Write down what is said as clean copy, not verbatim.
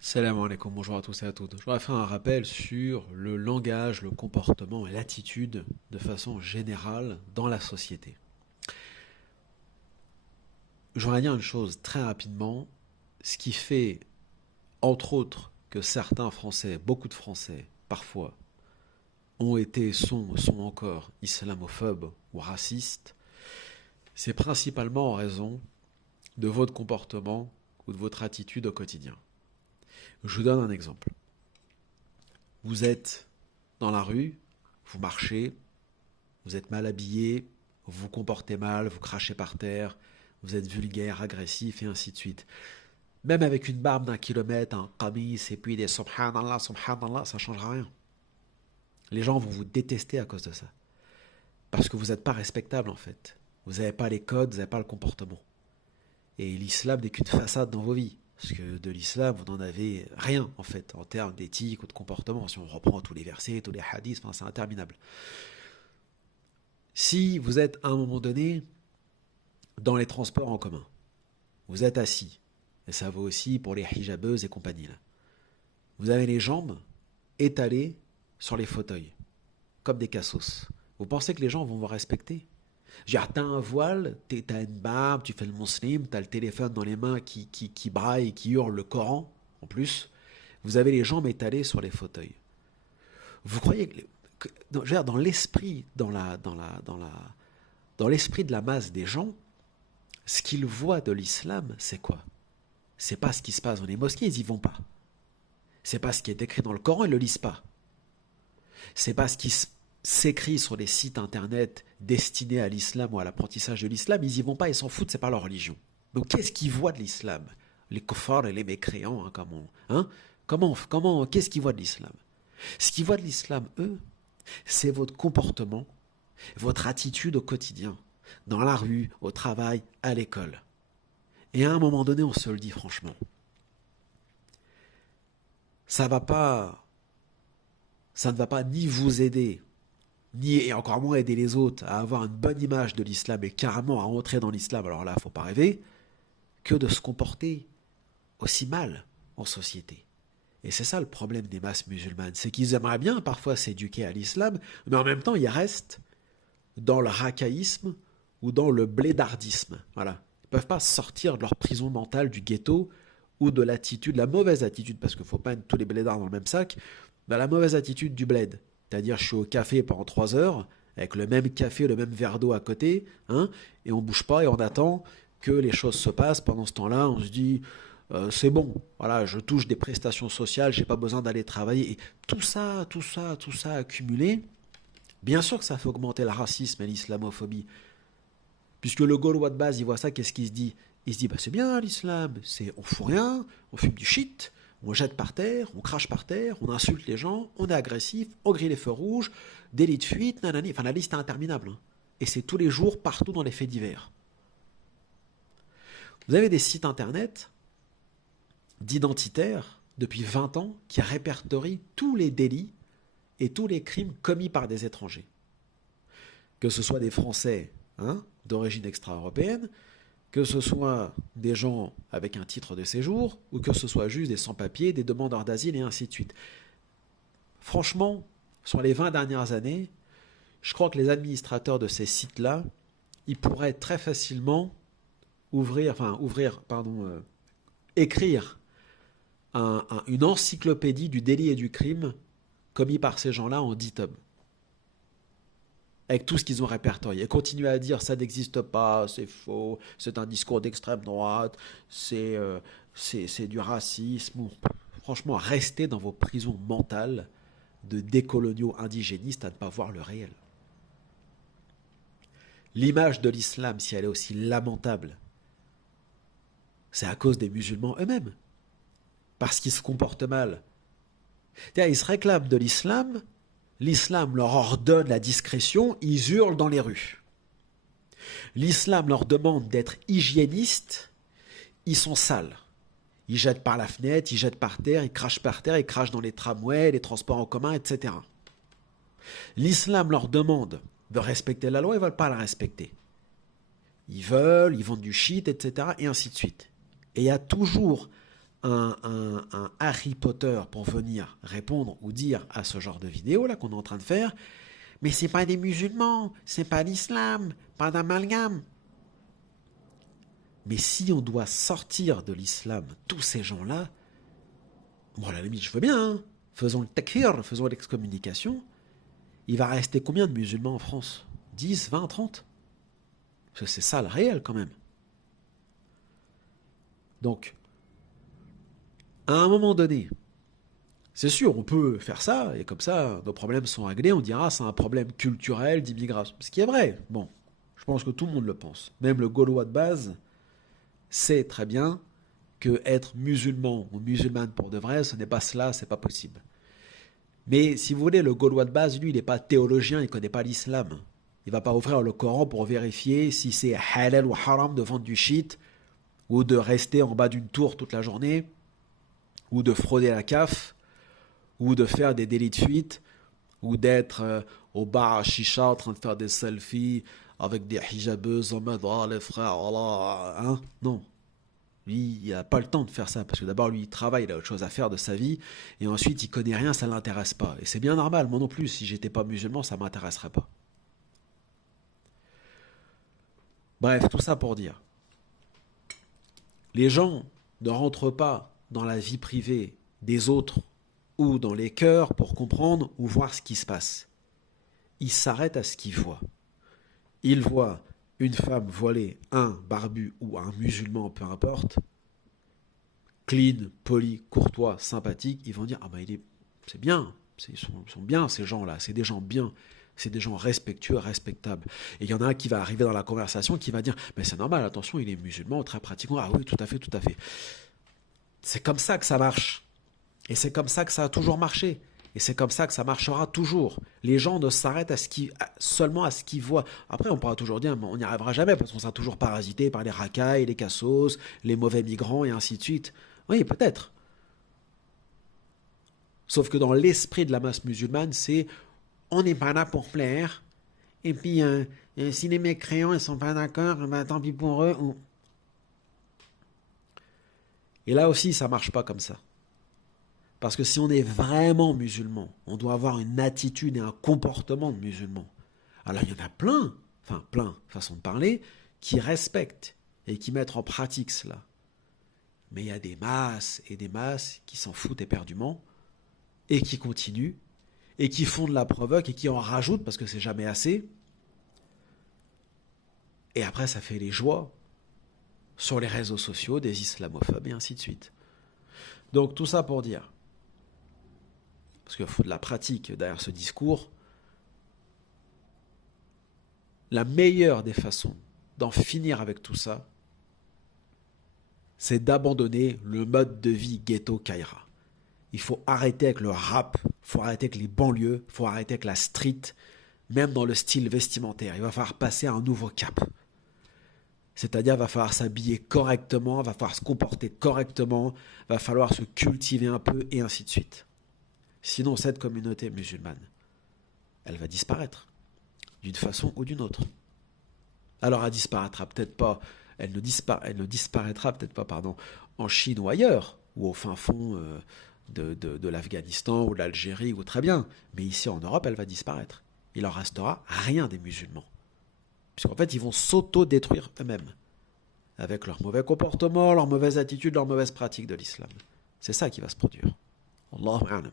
Salam alaikum, bonjour à tous et à toutes. Je voudrais faire un rappel sur le langage, le comportement et l'attitude de façon générale dans la société. Je voudrais dire une chose très rapidement, ce qui fait entre autres que certains Français, beaucoup de Français, parfois, ont été, sont encore islamophobes ou racistes, c'est principalement en raison de votre comportement ou de votre attitude au quotidien. Je vous donne un exemple. Vous êtes dans la rue, vous marchez, vous êtes mal habillé, vous vous comportez mal, vous crachez par terre, vous êtes vulgaire, agressif et ainsi de suite. Même avec une barbe d'1 kilomètre, un qamis et puis des subhanallah, subhanallah, ça ne changera rien. Les gens vont vous détester à cause de ça. Parce que vous n'êtes pas respectable en fait. Vous n'avez pas les codes, vous n'avez pas le comportement. Et l'islam n'est qu'une façade dans vos vies. Parce que de l'islam, vous n'en avez rien, en fait, en termes d'éthique ou de comportement. Si on reprend tous les versets, tous les hadiths, enfin, c'est interminable. Si vous êtes, à un moment donné, dans les transports en commun, vous êtes assis, et ça vaut aussi pour les hijabeuses et compagnie, là. Vous avez les jambes étalées sur les fauteuils, comme des cassos. Vous pensez que les gens vont vous respecter? Genre, t'as un voile, t'as une barbe, tu fais le musulman, t'as le téléphone dans les mains qui braille, qui hurle le Coran, en plus. Vous avez les jambes étalées sur les fauteuils. Vous croyez dans l'esprit, dans l'esprit de la masse des gens, ce qu'ils voient de l'islam, c'est quoi? C'est pas ce qui se passe dans les mosquées, ils y vont pas. C'est pas ce qui est écrit dans le Coran, ils le lisent pas. C'est pas ce qui s'écrit sur les sites internet destinés à l'islam ou à l'apprentissage de l'islam, ils y vont pas, ils s'en foutent, c'est pas leur religion. Donc qu'est-ce qu'ils voient de l'islam? Les kuffars et les mécréants, qu'est-ce qu'ils voient de l'islam? Ce qu'ils voient de l'islam, eux, c'est votre comportement, votre attitude au quotidien, dans la rue, au travail, à l'école. Et à un moment donné, on se le dit franchement, ça ne va pas ni vous aider ni et encore moins aider les autres à avoir une bonne image de l'islam et carrément à entrer dans l'islam, alors là, il ne faut pas rêver, que de se comporter aussi mal en société. Et c'est ça le problème des masses musulmanes, c'est qu'ils aimeraient bien parfois s'éduquer à l'islam, mais en même temps, ils restent dans le racaïsme ou dans le blédardisme. Voilà. Ils ne peuvent pas sortir de leur prison mentale du ghetto ou de l'attitude, la mauvaise attitude, parce qu'il ne faut pas mettre tous les blédards dans le même sac, mais la mauvaise attitude du bled. C'est-à-dire, je suis au café pendant 3 heures, avec le même café, le même verre d'eau à côté, et on ne bouge pas et on attend que les choses se passent. Pendant ce temps-là, on se dit, c'est bon, voilà, je touche des prestations sociales, j'ai pas besoin d'aller travailler. Et tout ça accumulé, bien sûr que ça fait augmenter le racisme et l'islamophobie. Puisque le Gaulois de base, il voit ça, qu'est-ce qu'il se dit? Il se dit, bah c'est bien l'islam, on fout rien, on fume du shit, on jette par terre, on crache par terre, on insulte les gens, on est agressif, on grille les feux rouges, délit de fuite, nanani. Enfin, la liste est interminable. Et c'est tous les jours, partout dans les faits divers. Vous avez des sites internet d'identitaires depuis 20 ans qui répertorient tous les délits et tous les crimes commis par des étrangers. Que ce soit des Français d'origine extra-européenne, que ce soit des gens avec un titre de séjour, ou que ce soit juste des sans-papiers, des demandeurs d'asile et ainsi de suite. Franchement, sur les 20 dernières années, je crois que les administrateurs de ces sites-là, ils pourraient très facilement écrire une encyclopédie du délit et du crime commis par ces gens-là en 10 tomes. Avec tout ce qu'ils ont répertorié. Et continuer à dire ça n'existe pas, c'est faux, c'est un discours d'extrême droite, c'est du racisme. Franchement, restez dans vos prisons mentales de décoloniaux indigénistes à ne pas voir le réel. L'image de l'islam, si elle est aussi lamentable, c'est à cause des musulmans eux-mêmes. Parce qu'ils se comportent mal. C'est-à-dire, ils se réclament de l'islam. L'islam leur ordonne la discrétion, ils hurlent dans les rues. L'islam leur demande d'être hygiénistes, ils sont sales. Ils jettent par la fenêtre, ils jettent par terre, ils crachent par terre, ils crachent dans les tramways, les transports en commun, etc. L'islam leur demande de respecter la loi, ils ne veulent pas la respecter. Ils vendent du shit, etc. et ainsi de suite. Et il y a toujours un Harry Potter pour venir répondre ou dire à ce genre de vidéo là qu'on est en train de faire, mais c'est pas des musulmans, c'est pas l'islam, pas d'amalgame. Mais si on doit sortir de l'islam tous ces gens-là, bon à la limite je veux bien, hein, faisons le takfir, faisons l'excommunication, il va rester combien de musulmans en France? 10, 20, 30? Parce que c'est ça le réel quand même. Donc, à un moment donné, c'est sûr, on peut faire ça, et comme ça, nos problèmes sont réglés, on dira c'est un problème culturel d'immigration. Ce qui est vrai, bon, je pense que tout le monde le pense. Même le Gaulois de base sait très bien que être musulman ou musulmane pour de vrai, ce n'est pas cela, c'est pas possible. Mais si vous voulez, le Gaulois de base, lui, il n'est pas théologien, il ne connaît pas l'islam. Il ne va pas ouvrir le Coran pour vérifier si c'est halal ou haram de vendre du shit, ou de rester en bas d'une tour toute la journée, ou de frauder la CAF, ou de faire des délits de fuite, ou d'être au bar à chicha en train de faire des selfies avec des hijabeuses en mode « Oh les frères, oh là, hein ?» Non. Lui, il n'a pas le temps de faire ça, parce que d'abord, lui, il travaille, il a autre chose à faire de sa vie, et ensuite, il connaît rien, ça ne l'intéresse pas. Et c'est bien normal, moi non plus, si j'étais pas musulman, ça ne m'intéresserait pas. Bref, tout ça pour dire, les gens ne rentrent pas dans la vie privée des autres ou dans les cœurs pour comprendre ou voir ce qui se passe. Ils s'arrêtent à ce qu'ils voient. Ils voient une femme voilée, un barbu ou un musulman, peu importe, clean, poli, courtois, sympathique, ils vont dire « Ah ben c'est bien, ils sont bien ces gens-là, c'est des gens bien, c'est des gens respectueux, respectables. » Et il y en a un qui va arriver dans la conversation qui va dire « Mais c'est normal, attention, il est musulman, très pratiquant. » Ah oui, tout à fait, tout à fait. C'est comme ça que ça marche. Et c'est comme ça que ça a toujours marché. Et c'est comme ça que ça marchera toujours. Les gens ne s'arrêtent seulement à ce qu'ils voient. Après, on pourra toujours dire, on n'y arrivera jamais parce qu'on sera toujours parasité par les racailles, les cassos, les mauvais migrants et ainsi de suite. Oui, peut-être. Sauf que dans l'esprit de la masse musulmane, c'est on n'est pas là pour plaire. Et puis, si les mécréants ne sont pas d'accord, ben, tant pis pour eux. Et là aussi, ça ne marche pas comme ça. Parce que si on est vraiment musulman, on doit avoir une attitude et un comportement de musulman. Alors il y en a plein, façon de parler, qui respectent et qui mettent en pratique cela. Mais il y a des masses et des masses qui s'en foutent éperdument et qui continuent et qui font de la provoque et qui en rajoutent parce que c'est jamais assez. Et après ça fait les joies sur les réseaux sociaux des islamophobes et ainsi de suite. Donc tout ça pour dire, parce qu'il faut de la pratique derrière ce discours, la meilleure des façons d'en finir avec tout ça, c'est d'abandonner le mode de vie ghetto Kaira. Il faut arrêter avec le rap, il faut arrêter avec les banlieues, il faut arrêter avec la street, même dans le style vestimentaire. Il va falloir passer à un nouveau cap. C'est-à-dire, il va falloir s'habiller correctement, il va falloir se comporter correctement, il va falloir se cultiver un peu et ainsi de suite. Sinon, cette communauté musulmane, elle va disparaître, d'une façon ou d'une autre. Alors, elle disparaîtra peut-être pas, elle ne disparaîtra peut-être pas, en Chine ou ailleurs, ou au fin fond de l'Afghanistan ou de l'Algérie, ou très bien. Mais ici en Europe, elle va disparaître. Il en restera rien des musulmans. Puisqu'en fait, ils vont s'auto-détruire eux-mêmes, avec leur mauvais comportement, leur mauvaise attitude, leur mauvaise pratique de l'islam. C'est ça qui va se produire. Allahu a'lam.